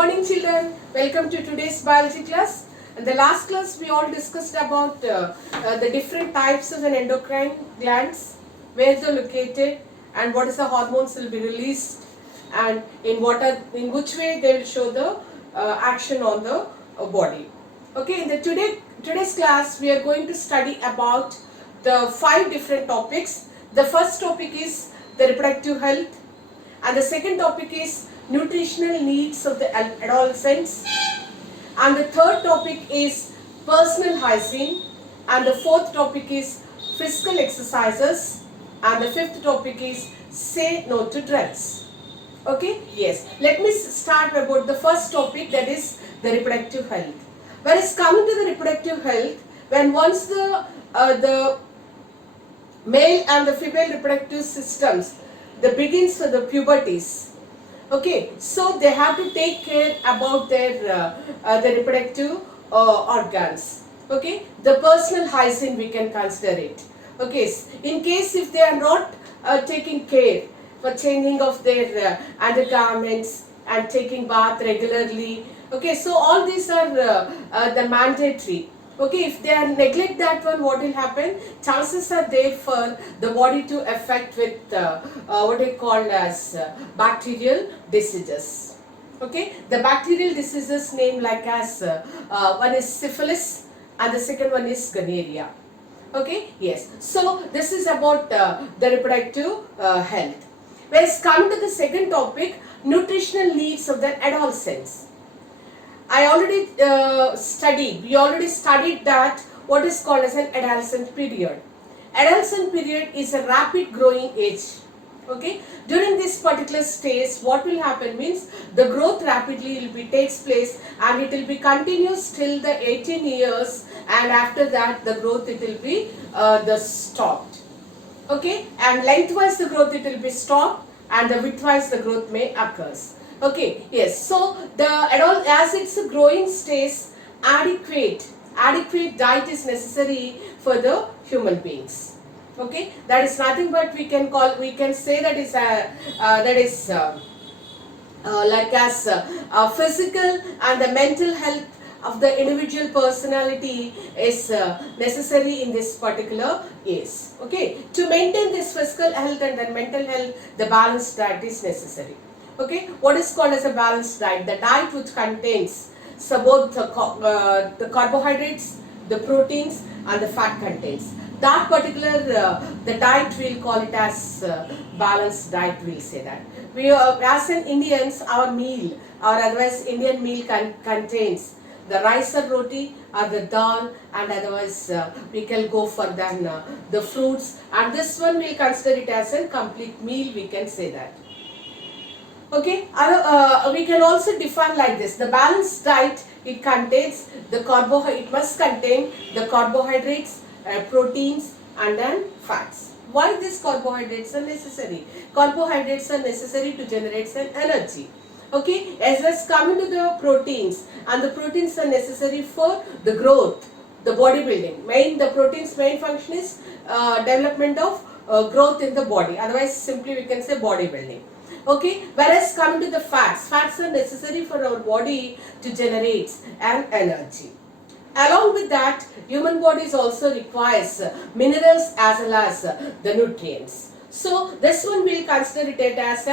morning children, welcome to today's biology class. In the last class we all discussed about the different types of an endocrine glands, where they are located and what is the hormones will be released and in which way they will show the action on the body. Okay, in the today's class we are going to study about the 5 different topics. The first topic is the reproductive health, and the second topic is nutritional needs of the adolescents, and the third topic is personal hygiene, and the fourth topic is physical exercises, and the fifth topic is say no to drugs. Okay, yes, let me start about the first topic, that is the reproductive health. When it's coming to the reproductive health, when once the male and the female reproductive systems, the begins for the puberties. Okay, so they have to take care about their the reproductive organs. Okay, the personal hygiene we can consider it. Okay, in case if they are not taking care for changing of their undergarments and taking bath regularly. Okay, so all these are the mandatory. Okay, if they are neglect that one, what will happen? Chances are there for the body to affect with what they call as bacterial diseases. Okay, the bacterial diseases named like as one is syphilis and the second one is gonorrhea. Okay, yes. So this is about the reproductive health. Let's come to the second topic, nutritional needs of the adolescents. We already studied that what is called as an adolescent period. Adolescent period is a rapid growing age. Okay, during this particular stage, what will happen means the growth rapidly takes place and it will be continuous till the 18 years, and after that the growth it will be stopped. Okay, and lengthwise the growth it will be stopped and the widthwise the growth may occurs. Okay, yes, so as it's a growing stage, adequate diet is necessary for the human beings. Okay, that is nothing but we can say that is like as physical and the mental health of the individual personality is necessary in this particular age. Okay, to maintain this physical health and the mental health, the balanced diet is necessary. Okay, what is called as a balanced diet? The diet which contains both the carbohydrates, the proteins and the fat contents. That particular the diet we'll call it as balanced diet, we'll say that. We as an Indians, our meal or otherwise Indian meal contains the rice or roti or the dal, and otherwise we can go for the fruits, and this one we'll consider it as a complete meal, we can say that. Okay, we can also define like this: the balanced diet, it contains the it must contain the carbohydrates, proteins and then fats. Why these carbohydrates are necessary? Carbohydrates are necessary to generate some energy. Okay, as let's come into the proteins, and the proteins are necessary for the growth, the bodybuilding. The proteins main function is development of growth in the body, otherwise simply we can say bodybuilding. Okay, whereas coming to the fats are necessary for our body to generate an energy. Along with that, human bodies also requires minerals as well as the nutrients. So this one we'll consider it as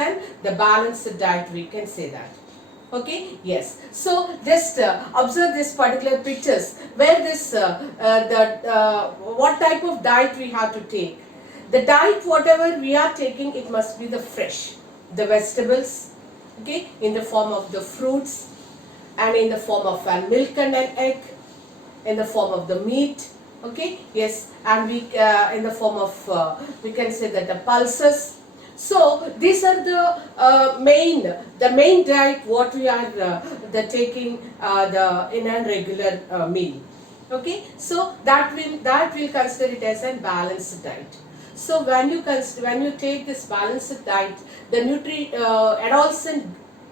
the balanced diet, we can say that. Okay, yes. So just observe this particular pictures where this what type of diet we have to take. The diet whatever we are taking, it must be the fresh. The vegetables, okay, in the form of the fruits, and in the form of milk and an egg, in the form of the meat, okay, yes, and we in the form of we can say that the pulses. So these are the main diet what we are taking in a regular meal. Okay, so that will consider it as a balanced diet. So when you take this balanced diet, the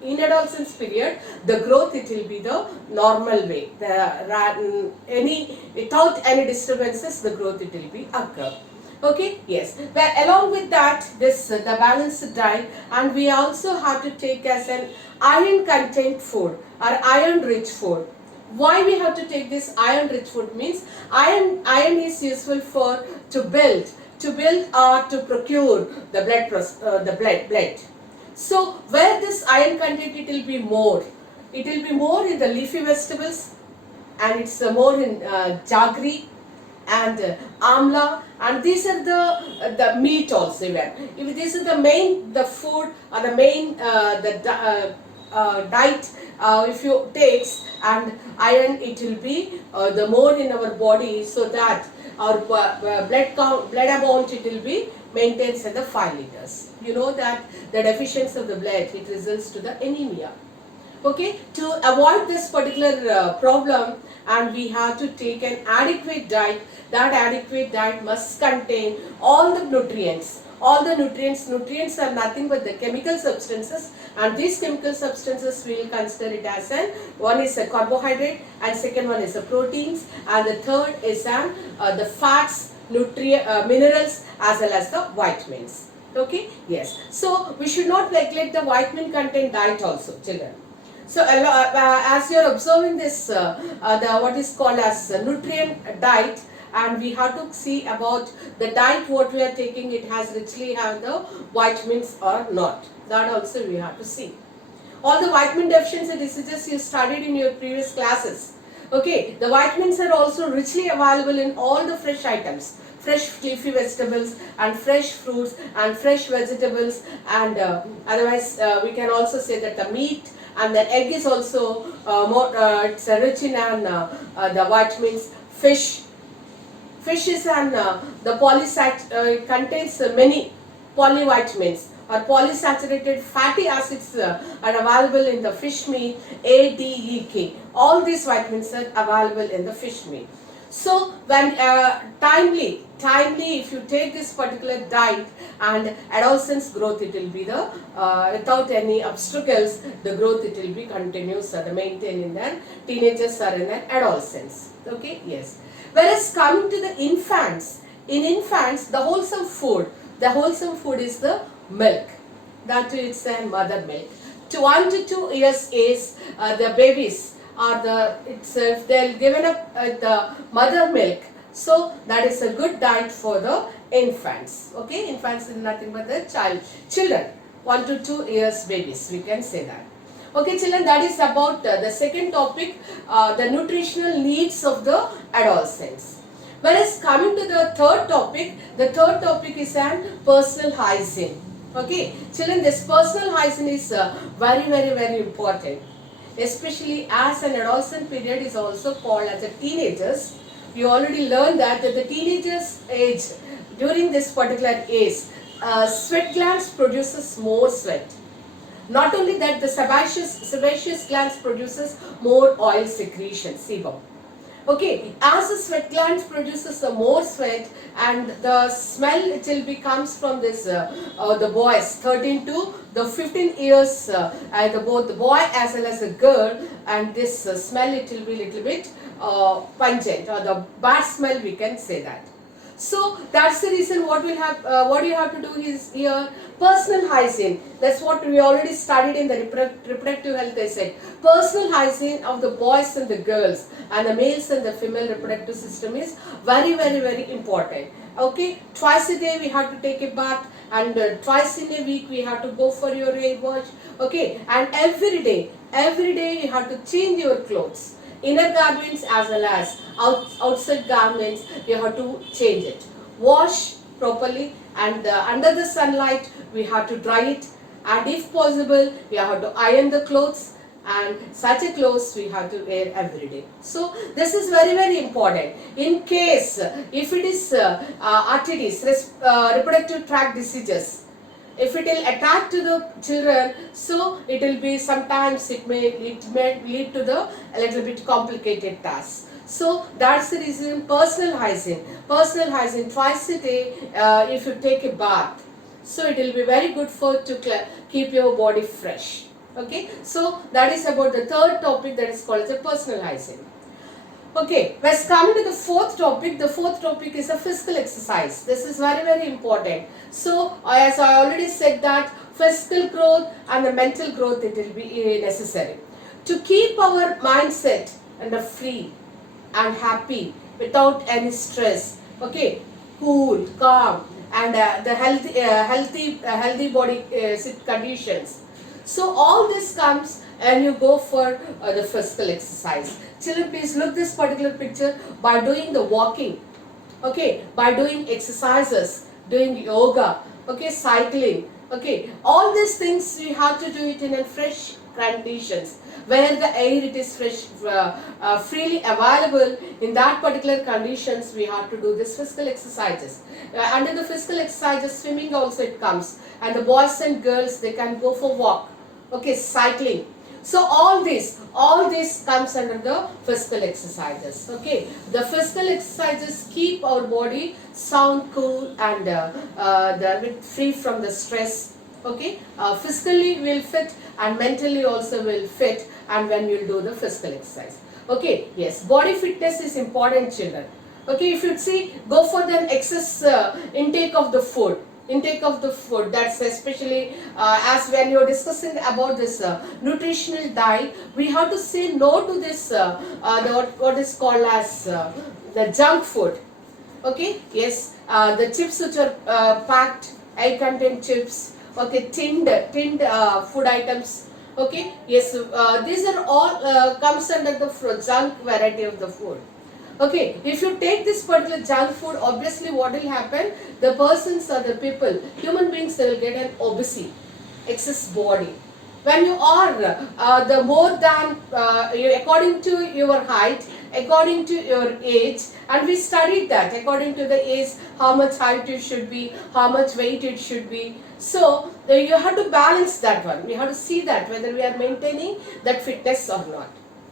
in adolescence period, the growth it will be the normal way. Without any disturbances, the growth it will be occur. Okay, yes. Well, along with that, this the balanced diet, and we also have to take as an iron content food or iron rich food. Why we have to take this iron rich food means iron is useful for to build or to procure the blood. So where this iron content, it will be more. It will be more in the leafy vegetables, and it's more in jaggery and amla, and these are the meat also even. If this is the main the food or the main diet, if you takes and iron, it will be the more in our body, so that our blood amount, it will be maintains at the 5 liters. You know that the deficiency of the blood, it results to the anemia. Okay, to avoid this particular problem, and we have to take an adequate diet. That adequate diet must contain all the nutrients. Nutrients are nothing but the chemical substances, and these chemical substances we will consider it as one is a carbohydrate, and second one is a proteins, and the third is the fats, minerals, as well as the vitamins. Okay, yes. So we should not neglect the vitamin content diet also, children. So as you are observing this, the what is called as nutrient diet, and we have to see about the diet what we are taking, it has richly have the vitamins or not. That also we have to see. All the vitamin deficiency diseases you studied in your previous classes. Okay, the vitamins are also richly available in all the fresh items. Fresh leafy vegetables and fresh fruits and fresh vegetables, and otherwise we can also say that the meat and the egg is also it's rich in the vitamins. Fish is the it contains many polyvitamins or polysaturated fatty acids are available in the fish meat, A, D, E, K. All these vitamins are available in the fish meat. So when timely, if you take this particular diet, and adolescence growth, it will be the without any obstacles, the growth it will be continuous or the maintain in their teenagers or in their adolescence. Okay, yes. Whereas coming to the infants, in infants the wholesome food is the milk. That too, it's a mother milk. To 1 to 2 years age, the babies or if they're given up the mother milk, so that is a good diet for the infants. Okay, infants is nothing but the children, 1 to 2 years babies, we can say that. Okay, children, that is about the second topic, the nutritional needs of the adolescents. Whereas coming to the third topic is an personal hygiene. Okay, children, this personal hygiene is very important, especially as an adolescent period is also called as a teenagers. We already learned that at the teenagers age, during this particular age, sweat glands produces more sweat. Not only that, the sebaceous glands produces more oil secretion, sebum. Okay, as the sweat glands produces the more sweat, and the smell it will be comes from this the boys 13 to the 15 years, both the boy as well as the girl, and this smell it will be little bit pungent, or the bad smell, we can say that. So that's the reason what you have to do is here personal hygiene. That's what we already studied in the reproductive health. They said personal hygiene of the boys and the girls and the males and the female reproductive system is very important. Okay, twice a day we have to take a bath, and twice in a week we have to go for your hair wash. Okay, and every day you have to change your clothes. Inner garments as well as outside garments, you have to change it. Wash properly, and under the sunlight we have to dry it, and if possible we have to iron the clothes, and such a clothes we have to wear every day. So this is very important. In case if it is RTDs, reproductive tract diseases, if it will attack to the children, so it will be sometimes it may lead to the a little bit complicated task. So that's the reason personal hygiene twice a day, if you take a bath, so it will be very good for to keep your body fresh. Okay, so that is about the third topic, that is called as a personal hygiene. Okay, let's come to the fourth topic. The fourth topic is a physical exercise. This is very, very important. So, as I already said that physical growth and the mental growth, it will be necessary. To keep our mindset and free and happy without any stress. Okay, cool, calm, and the healthy body conditions. So all this comes and you go for the physical exercise. Children, please look this particular picture. By doing the walking, okay, by doing exercises, doing yoga, okay, cycling, okay, all these things you have to do it in a fresh conditions where the air it is fresh, freely available. In that particular conditions we have to do this physical exercises. Under the physical exercises, swimming also it comes, and the boys and girls they can go for walk, okay, cycling. So all this comes under the physical exercises. Okay, the physical exercises keep our body sound, cool, and free from the stress. Okay, physically will fit and mentally also will fit, and when you'll do the physical exercise. Okay, yes, body fitness is important, children. Okay, if you see, go for the excess intake of the food. That's especially as when you're discussing about this nutritional diet, we have to say no to this what is called as the junk food. Okay, yes, the chips which are packed, high content chips, okay, tinned food items. Okay, yes, these are all comes under the junk variety of the food. Okay, if you take this particular junk food, obviously what will happen? The persons or the people, human beings, they will get an obesity, excess body. When you are the more than, according to your height, according to your age, and we studied that, according to the age, how much height you should be, how much weight it should be. So, you have to balance that one. We have to see that whether we are maintaining that fitness or not.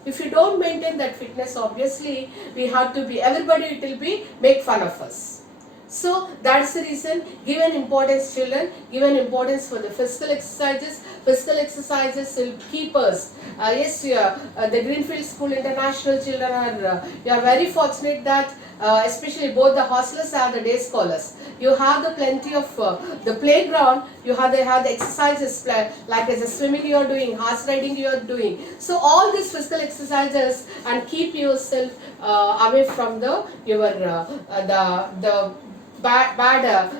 If you don't maintain that fitness, obviously we have to be, everybody it will be make fun of us. So that's the reason, give an importance, children, give an importance for the physical exercises. Physical exercises will keep us. Yes, the Greenfield School International children are, you are very fortunate that especially both the hostelers and the day scholars, you have the plenty of the playground, they have the exercises like as a swimming you are doing, horse riding you are doing. So all these physical exercises and keep yourself away from the bad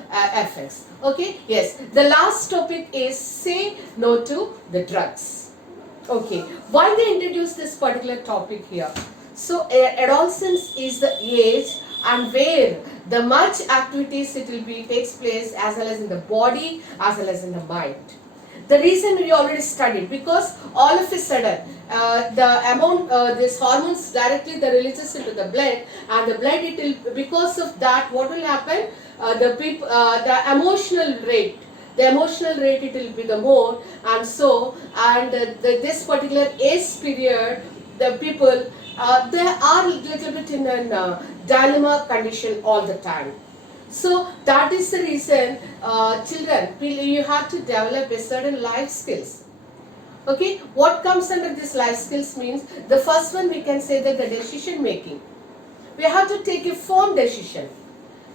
effects. Okay, yes. The last topic is say no to the drugs. Okay, why they introduced this particular topic here? So adolescence is the age and where the much activities it will be takes place as well as in the body as well as in the mind. The reason we already studied, because all of a sudden the amount this hormones directly the releases into the blood, and the blood it will, because of that what will happen, the emotional rate it will be the more, and so and this particular age period the people they are little bit in a dilemma condition all the time. So that is the reason, children, you have to develop a certain life skills. Okay, what comes under this life skills means, the first one we can say that the decision making. We have to take a firm decision.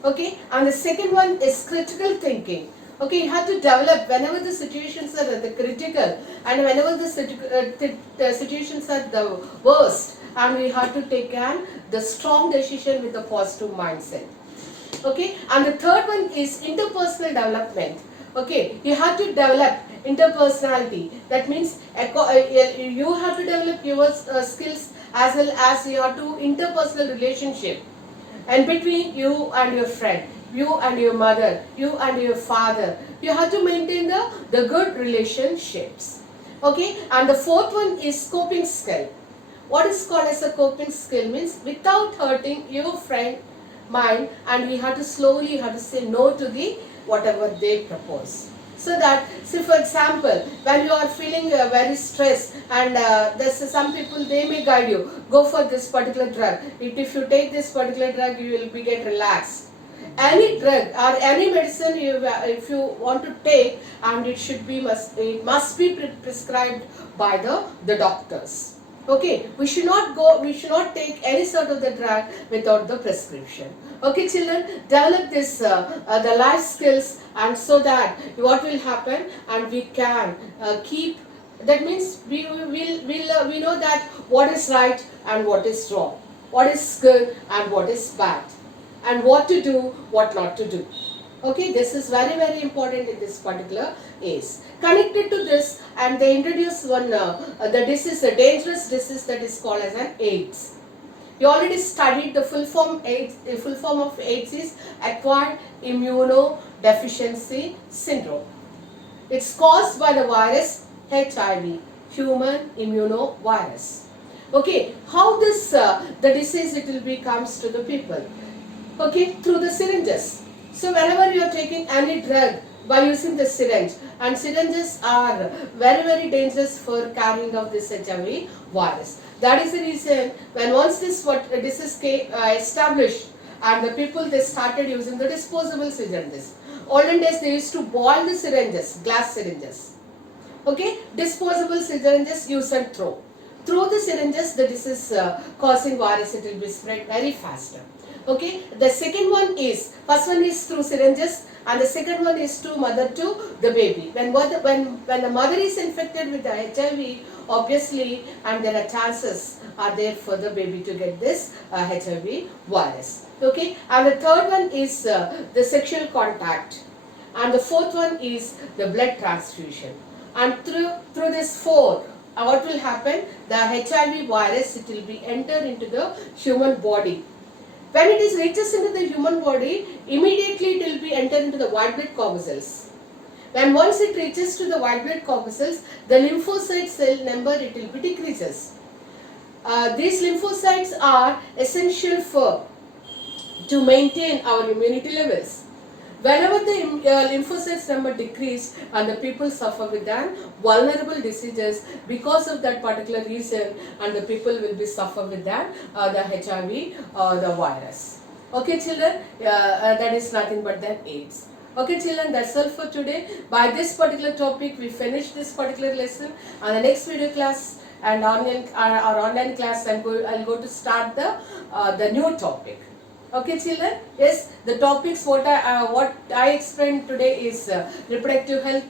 Okay, and the second one is critical thinking. Okay, you have to develop whenever the situations are the critical and whenever the situations are the worst, and we have to take the strong decision with a positive mindset. Okay, and the third one is interpersonal development. Okay, you have to develop interpersonality. That means you have to develop your skills as well as you have to interpersonal relationship, and between you and your friend, you and your mother, you and your father, you have to maintain the good relationships. Okay, and the fourth one is coping skill. What is called as a coping skill means without hurting your friend mind, and we have to slowly have to say no to the whatever they propose. So that, say for example, when you are feeling very stressed, and there's some people they may guide you, go for this particular drug. If you take this particular drug, you will be get relaxed. Any drug or any medicine if you want to take, and it must be prescribed by the doctors. Okay, we should not take any sort of the drug without the prescription. Okay, children, develop this the life skills, and so that what will happen, and we can keep. That means we know that what is right and what is wrong, what is good and what is bad, and what to do, what not to do. Okay, this is very important in this particular case. Connected to this, and they introduce one the disease, a dangerous disease that is called as an AIDS. You already studied the full form AIDS. The full form of AIDS is acquired immunodeficiency syndrome. It's caused by the virus HIV, human immunovirus. Okay, how this the disease it will be comes to the people. Okay, through the syringes. So whenever you are taking any drug by using the syringe, and syringes are very dangerous for carrying of this HIV virus. That is the reason when once this is established, and the people they started using the disposable syringes. Olden days they used to boil the syringes, glass syringes. Okay, disposable syringes use and throw. Through the syringes, the disease causing virus, it will be spread very faster. Okay, the second one is, first one is through syringes, and the second one is to mother to the baby. When the mother is infected with the HIV, obviously, and there are chances are there for the baby to get this HIV virus. Okay, and the third one is the sexual contact, and the fourth one is the blood transfusion. And through this four, what will happen? The HIV virus, it will be enter into the human body. When it is reaches into the human body, immediately it will be enter into the white blood corpuscles. When once it reaches to the white blood corpuscles, the lymphocyte cell number it will be decreases. These lymphocytes are essential for to maintain our immunity levels. Whenever the lymphocytes number decrease, and the people suffer with an vulnerable diseases because of that particular reason, and the people will be suffer with that the HIV the virus. Okay, children, that is nothing but then AIDS. Okay, children, that's all for today. By this particular topic, we finish this particular lesson. And the next video class and online our online class, I'll go to start the new topic. Okay, children. Yes, the topics what I explained today is reproductive health,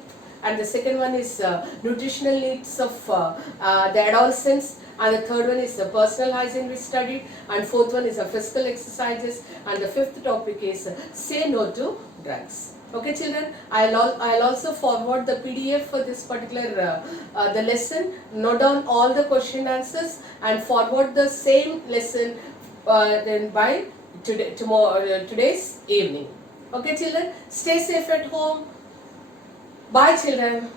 and the second one is nutritional needs of the adolescents, and the third one is the personal hygiene we studied, and fourth one is the physical exercises, and the fifth topic is say no to drugs. Okay, children. I'll also forward the PDF for this particular the lesson. Note down all the question answers and forward the same lesson then by today's evening. Okay, children, stay safe at home. Bye, children.